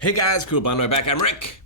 Hey guys, cool by the way back. I'm Rick.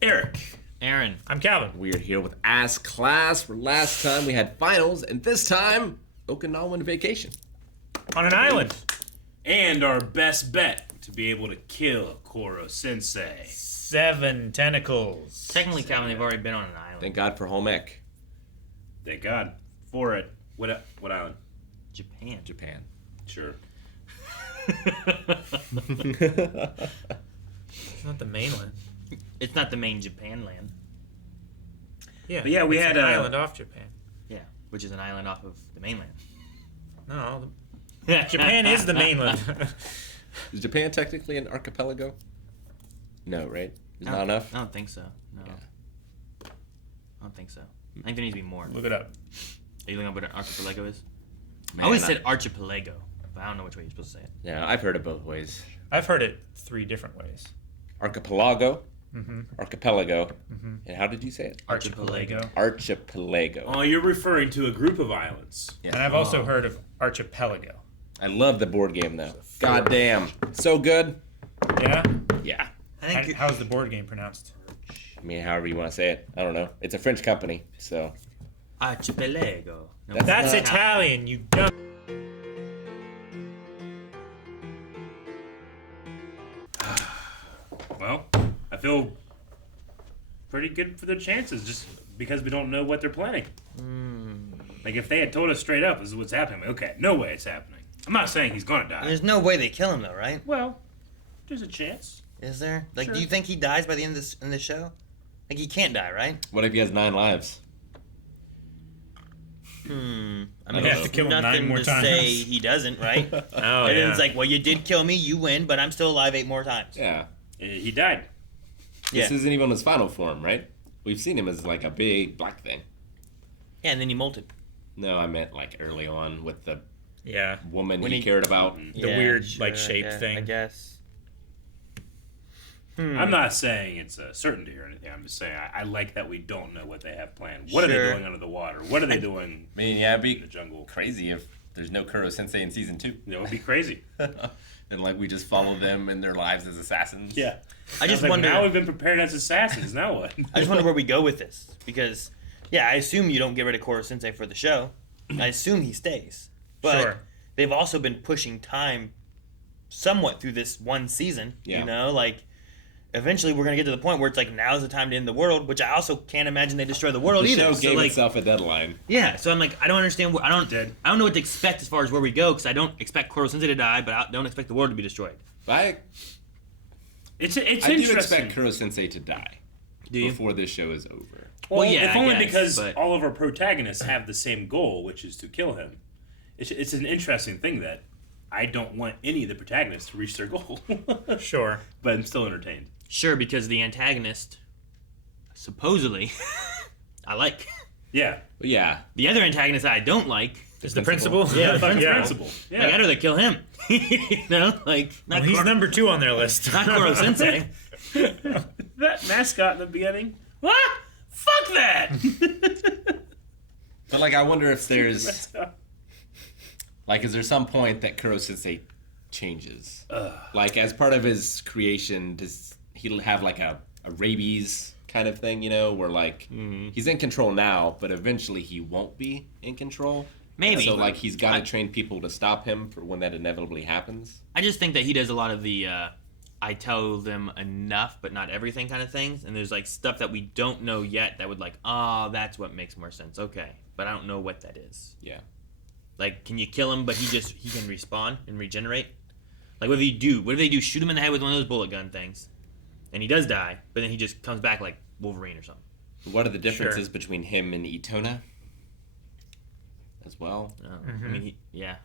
Eric. Aaron. I'm Calvin. We're here with Ass Class. For last time we had finals, and this time Okinawan vacation. On an island. And our best bet to be able to kill Koro Sensei. 7 tentacles. Technically, Calvin, they've already been on an island. Thank God for home ec. Thank God for it. What island? Japan. Japan. Sure. It's not the mainland. It's not the main Japan land. Yeah. But yeah, we it's had an island off Japan. Yeah, which is an island off of the mainland. No, Japan is the mainland. Is Japan technically an archipelago? No, right? Is not enough? I don't think so. No. Yeah. I don't think so. I think there needs to be more. Look it up. Are you looking up what an archipelago is? Man, I always said archipelago, but I don't know which way you're supposed to say it. Yeah, I've heard it both ways. I've heard it 3 different ways. Archipelago, archipelago, Mm-hmm. and how did you say it? Archipelago. Archipelago. Oh, you're referring to a group of islands. Yes. And I've also heard of archipelago. I love the board game though. God damn, so good. Yeah? Yeah. I think How's the board game pronounced? I mean, however you want to say it. I don't know. It's a French company, so. archipelago. No, That's That's not- Italian, you dumb. Well, I feel pretty good for their chances just because we don't know what they're planning. Like, if they had told us straight up, this is what's happening, okay, no way it's happening. I'm not saying he's gonna die. There's no way they kill him, though, right? Well, there's a chance. Is there? Like, Sure. do you think he dies by the end of this in this show? Like, he can't die, right? What if he has 9 lives? I mean, You have there's to kill him 9 nothing more to times. say he doesn't, right? Oh, And then it's like, well, you did kill me, you win, but I'm still alive 8 more times. Yeah. He died. This Yeah. isn't even his final form, right? We've seen him as like a big black thing. Yeah, and then he molted. No, I meant like early on with the Yeah. woman When he he- cared about. The weird, like, shaped thing. I guess. I'm not saying it's a certainty or anything. I'm just saying I like that we don't know what they have planned. What are they Sure. doing under the water? What are they doing I mean, yeah, it'd in be the jungle? crazy if there's no Kuro Sensei in season 2. It would be crazy. And like we just follow them in their lives as assassins. Yeah. I just Like, wonder. now we've been prepared as assassins. Now what? I just wonder where we go with this because, yeah, I assume you don't get rid of Koro Sensei for the show. I assume he stays, but Sure. they've also been pushing time somewhat through this one season. Yeah. You know, like eventually we're gonna get to the point where it's like now's the time to end the world, which I also can't imagine they destroy the world The either. show So, gave like, itself a deadline. yeah, so I'm like, I don't understand. I don't Dead. know what to expect as far as where we go because I don't expect Koro Sensei to die, but I don't expect the world to be destroyed. But It's I do interesting. expect Kuro Sensei to die Do you? before this show is over. Well, yeah, if I only guess, because but- all of our protagonists have the same goal, which is to kill him. It's an interesting thing that I don't want any of the protagonists to reach their goal. Sure. But I'm still entertained. Sure, because the antagonist, supposedly, I like. Yeah. But yeah, The other antagonist I don't like. Is the principal? Yeah, the Fucking yeah. principle. Yeah. Like, I'd rather kill him. You know, like not Well, he's Koro, number 2 on their list. not Koro Sensei. That mascot in the beginning. What? Fuck that! but like I wonder if there's Mascot. like is there some point that Kuro Sensei changes? Like as part of his creation, does he have like a rabies kind of thing? You know, where like he's in control now, but eventually he won't be in control. Maybe. So like he's got to train people to stop him for when that inevitably happens. I just think that he does a lot of the I tell them enough but not everything kind of things, and there's like stuff that we don't know yet that would like, oh, that's what makes more sense. Okay, but I don't know what that is. Yeah. Like, can you kill him but he can respawn and regenerate? Like, what if you do? What if they do shoot him in the head with one of those bullet gun things, and he does die, but then he just comes back like Wolverine or something? What are the differences Sure. between him and Itona? As well. I mean, yeah.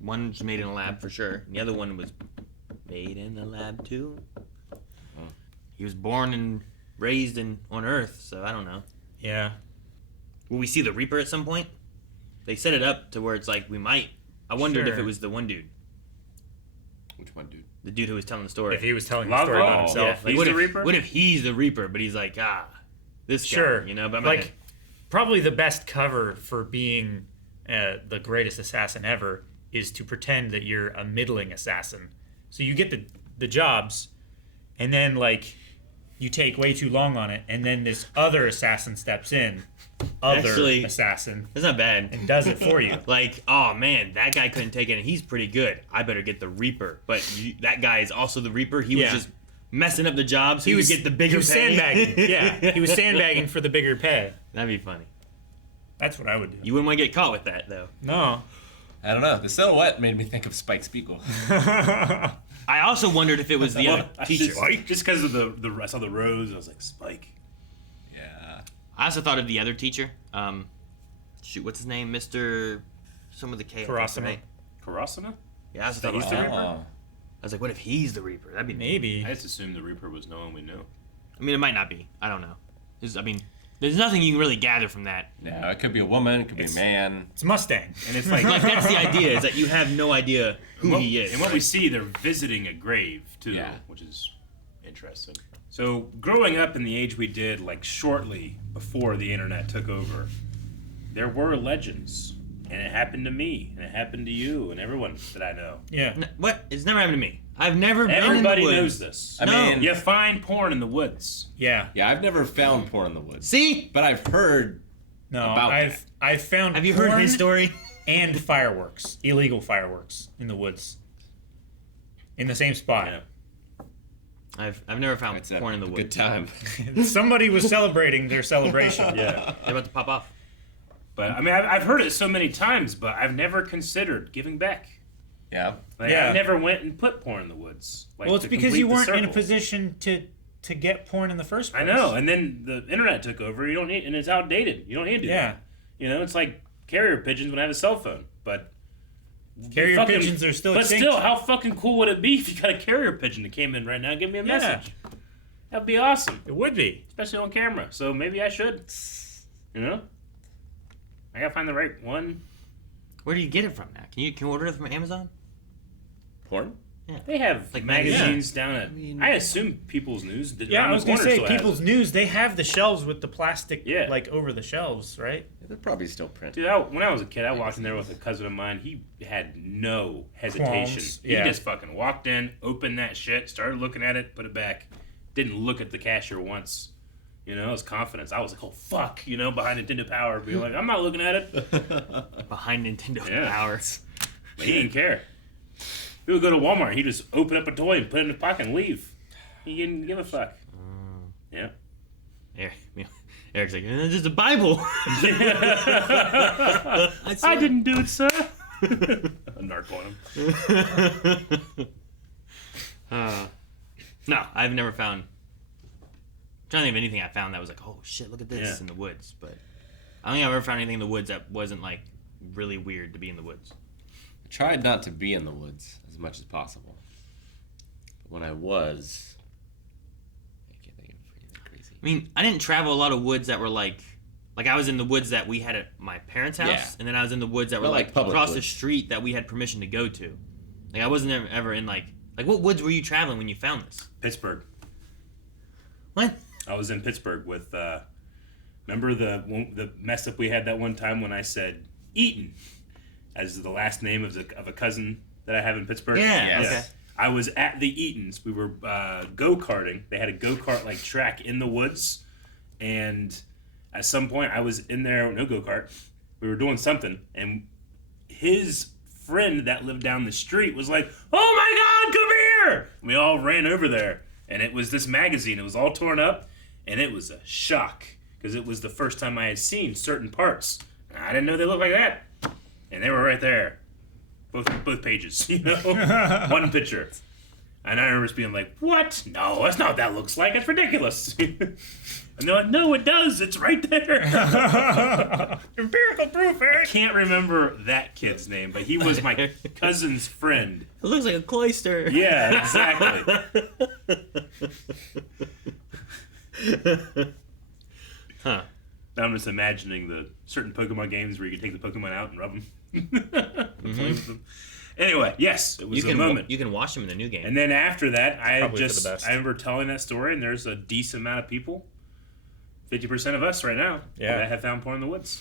One's made in a lab for sure. And the other one was made in the lab too. He was born and raised on Earth, so I don't know. Yeah. Will we see the Reaper at some point? They set it up to where it's like we might. I wondered if Sure. it was the one dude, Which one, dude? the dude who was telling the story. If he was telling the Lava? story about Oh, himself. yeah. He's what the if, Reaper? What if he's the Reaper, but he's like, this guy, Sure. you know? But I'm like, probably the best cover for being the greatest assassin ever is to pretend that you're a middling assassin. So you get the jobs, and then like you take way too long on it, and then this other assassin steps in, Actually, assassin, That's not bad. and does it for you. Like, oh man, that guy couldn't take it, and he's pretty good. I better get the Reaper. But that guy is also the Reaper. He was just messing up the job, so he would get the bigger He was pay. sandbagging. Yeah, he was sandbagging for the bigger pay. That'd be funny. That's what I would do. You wouldn't want to get caught with that, though. No. I don't know. The silhouette made me think of Spike Spiegel. I also wondered if it was the other teacher. Just because of the I saw the rose, I was like, Spike. Yeah. I also thought of the other teacher. Shoot, what's his name? Mr. Some with the K. I think, Karasima. right? Karasima? Yeah, I also thought He's the Reaper? Oh. I was like, what if he's the Reaper? That'd be Maybe. I just assumed the Reaper was no one we knew. I mean, it might not be. I don't know. There's nothing you can really gather from that. Yeah, it could be a woman, it could be a man. It's Mustang. And it's like, Like, that's the idea, is that you have no idea who he is. And what we see, they're visiting a grave, too, Yeah. which is interesting. So, growing up in the age we did, like shortly before the internet took over, there were legends. And it happened to me, and it happened to you, and everyone that I know. Yeah. What? It's never happened to me. I've never been in the Everybody woods. knows this. I mean, You find porn in the woods. Yeah. yeah, I've never found porn in the woods. See? But I've heard No, About I've found Have you heard porn his story? and fireworks, illegal fireworks in the woods. In the same spot. Yeah. I've never found it's a porn in the good woods. time. Somebody was celebrating their celebration. Yeah. They're about to pop off. But, I mean, I've heard it so many times, but I've never considered giving back. Yeah. Like, Yeah. I never went and put porn in the woods. Like, Well, it's to because complete you the weren't in a circle. position to get porn in the first place. I know, and then the internet took over. You don't need, and it's outdated. You don't need to do Yeah. that. You know, it's like carrier pigeons when I have a cell phone. But Carrier fucking- pigeons are still But extinct. still, how fucking cool would it be if you got a carrier pigeon that came in right now and give me a Yeah. message? That'd be awesome, It would be. especially on camera. So maybe I should. You know, I gotta find the right one. Where do you get it from now? Can you order it from Amazon? Porn? They have Like magazines down at. I assume People's News. Yeah, I was going gonna to say People's News. They have the shelves with the plastic, Yeah. like over the shelves, right? Yeah, they're probably still print. Dude, when I was a kid, I walked in there with a cousin of mine. He had no hesitation. Qualms, yeah. He just fucking walked in, opened that shit, started looking at it, put it back. Didn't look at the cashier once. You know, it was confidence. I was like, oh, fuck, you know, behind Nintendo Power. Being like, I'm not looking at it. Behind Nintendo Yeah. Power. But he didn't care. We would go to Walmart. He'd just open up a toy and put it in his pocket and leave. He didn't give a fuck. Yeah. Eric's like, this is a Bible. I didn't do it, sir. A narc on him. No, I've never found. I'm trying to think of anything I found that was like, oh shit, look at this Yeah. in the woods. But I don't think I've ever found anything in the woods that wasn't like really weird to be in the woods. I tried not to be in the woods as much as possible. But when I was, I can't think of anything crazy. I mean, I didn't travel a lot of woods that were like I was in the woods that we had at my parents' house, Yeah. and then I was in the woods that were Well, like like public across the woods. street that we had permission to go to. Like I wasn't ever in like what woods were you traveling when you found this? Pittsburgh. What? I was in Pittsburgh with, remember the mess up we had that one time when I said Eaton as the last name of a cousin that I have in Pittsburgh? Yeah. Yes. Okay. I was at the Eatons. We were go-karting. They had a go-kart like track in the woods, and at some point I was in there, no go-kart. We were doing something, and his friend that lived down the street was like, "Oh my God, come here!" And we all ran over there, and it was this magazine. It was all torn up, and it was a shock because it was the first time I had seen certain parts. I didn't know they looked like that, and they were right there. Both pages, you know, one picture, and I remember just being like, "What? No, that's not what that looks like. It's ridiculous." And they're like, "No, it does. It's right there." Empirical proof, Eric. Can't remember that kid's name, but he was my cousin's friend. It looks like a cloister. Yeah, exactly. Huh. Now I'm just imagining the certain Pokemon games where you can take the Pokemon out and rub them. Play with them. Anyway, yes, it was a moment. You can watch them in the new game. And then after that, I Probably for the best. I remember telling that story, and there's a decent amount of people, 50% of us right now, Yeah. that have found porn in the woods.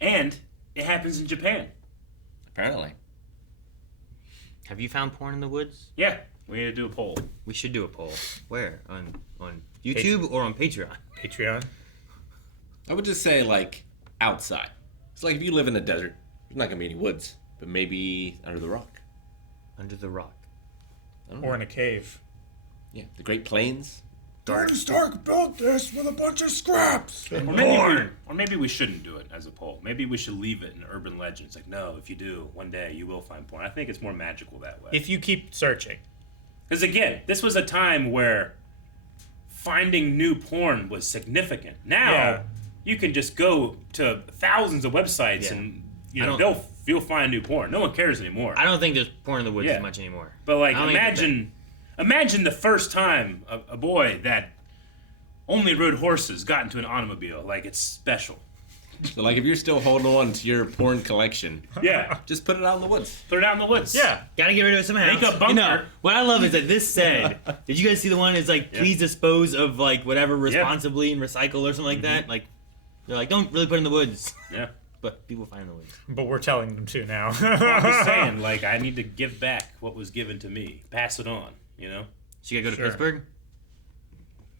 And it happens in Japan. Apparently. Have you found porn in the woods? Yeah, We need to do a poll. We should do a poll. Where? On YouTube or on Patreon? Patreon. I would just say, like, outside. It's like if you live in the desert, there's not going to be any woods, but maybe under the rock. Under the rock. Or in a cave. Yeah, the Great Plains. Tony Stark built this with a bunch of scraps. Or maybe we shouldn't do it as a poll. Maybe we should leave it in urban legends. Like, no, if you do, one day you will find porn. I think it's more magical that way. If you keep searching. Because again, this was a time where finding new porn was significant. Now you can just go to thousands of websites and you'll find new porn. No one cares anymore. I don't think there's porn in the woods as much anymore. But like, imagine the first time a boy that only rode horses got into an automobile. Like, it's special. So, like, if you're still holding on to your porn collection, just put it out in the woods. Put it out in the woods. Yeah. Gotta get rid of it somehow. Make a bunker. You know, what I love is that this said, did you guys see the one that's like, please dispose of like whatever responsibly and recycle or something like that? Like, they're like, don't really put it in the woods. Yeah. But people find it in the woods. But we're telling them to now. Well, I'm just saying, like, I need to give back what was given to me. Pass it on, you know? So you gotta go to Pittsburgh?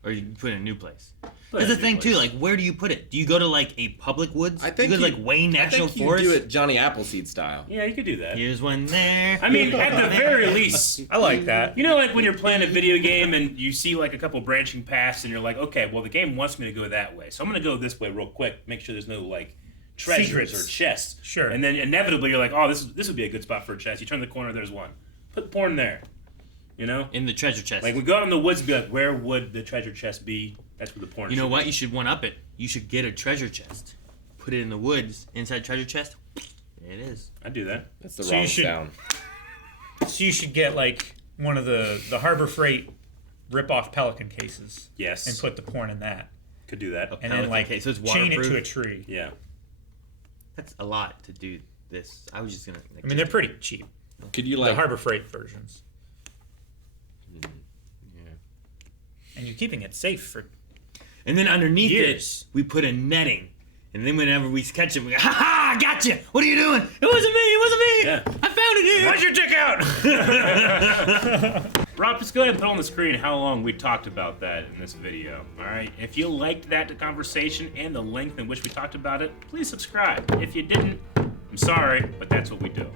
Or you put it in a new place? Put it That's in the a thing new too. place. Like, where do you put it? Do you go to like a public woods? I think you go to like Wayne National Forest. You do it Johnny Appleseed style. Yeah, you could do that. Here's one there. I mean, at the very least, I like that. you know, like when you're playing a video game and you see like a couple branching paths and you're like, okay, well the game wants me to go that way, so I'm gonna go this way real quick. Make sure there's no like treasures Secrets. or chests. Sure. And then inevitably you're like, oh, this would be a good spot for a chest. You turn the corner, there's one. Put porn there. You know? In the treasure chest. Like we go out in the woods, and be like, where would the treasure chest be? That's where the porn. You know should what? be. You should one up it. You should get a treasure chest. Put it in the woods. Inside treasure chest. There it is. I'd do that. That's the So wrong you should- sound. So you should get like one of the Harbor Freight rip-off Pelican cases. Yes. And put the porn in that. Could do that. And then Pelican like case, so it's chain it to waterproof? a tree. Yeah. That's a lot to do this. I was just gonna. Like, I mean, they're pretty cheap. Could you The like? Harbor Freight versions. And you're keeping it safe for and then underneath years. it, we put a netting. And then whenever we catch it, we go, ha ha, gotcha! What are you doing? It wasn't me, it wasn't me! Yeah. I found it here! Why's your dick out? Rob, just go ahead and put on the screen how long we talked about that in this video, alright? If you liked that conversation and the length in which we talked about it, please subscribe. If you didn't, I'm sorry, but that's what we do.